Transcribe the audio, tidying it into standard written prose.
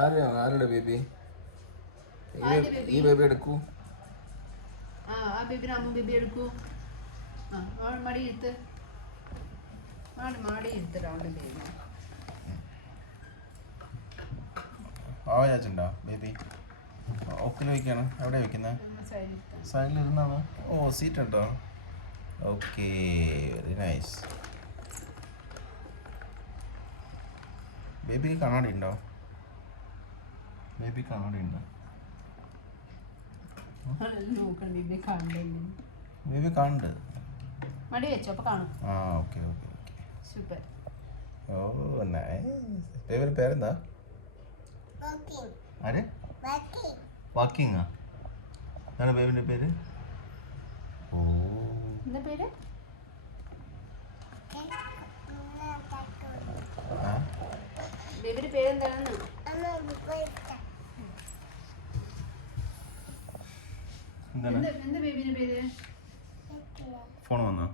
ആരുടെ ബേബി? ഈ ബേബി എടുക്കൂ. ആ ബേബി അമ്മ ബേബി എടുക്കൂ. മടി ഇരുത്ത്, മാടി ഇരുത്തരാണ്ട് ബേബി. ആവാച്ചുണ്ടോ ബേബി? ഒക്കിൽ വയ്ക്കാണ്. എവിടെ വയ്ക്കുന്നത്? സൈഡിൽ ഇരുന്നാണ്. ഓ സീറ്റ് ഉണ്ടോ? Okay, very nice. ബേബിക്ക് കണ്ണാടി ഉണ്ടോ? ബേബി കണ്ണാടി ഉണ്ടോ? ബേബി കാണുന്നുണ്ട്. മടി വെച്ചോ അപ്പൊ കാണും. Okay okay okay, super. Oh nice. ബേബിയുടെ പേരെന്താ? ആര്? വാക്കിങ്ങാ? എന്താണ് ബേബിൻ്റെ പേര്? ഓ എന്താ പേര്? ബേബിയുടെ പേരെന്താണെന്ന്? എന്താ ബേബിയുടെ പേര്? ഫോൺ വന്നോ?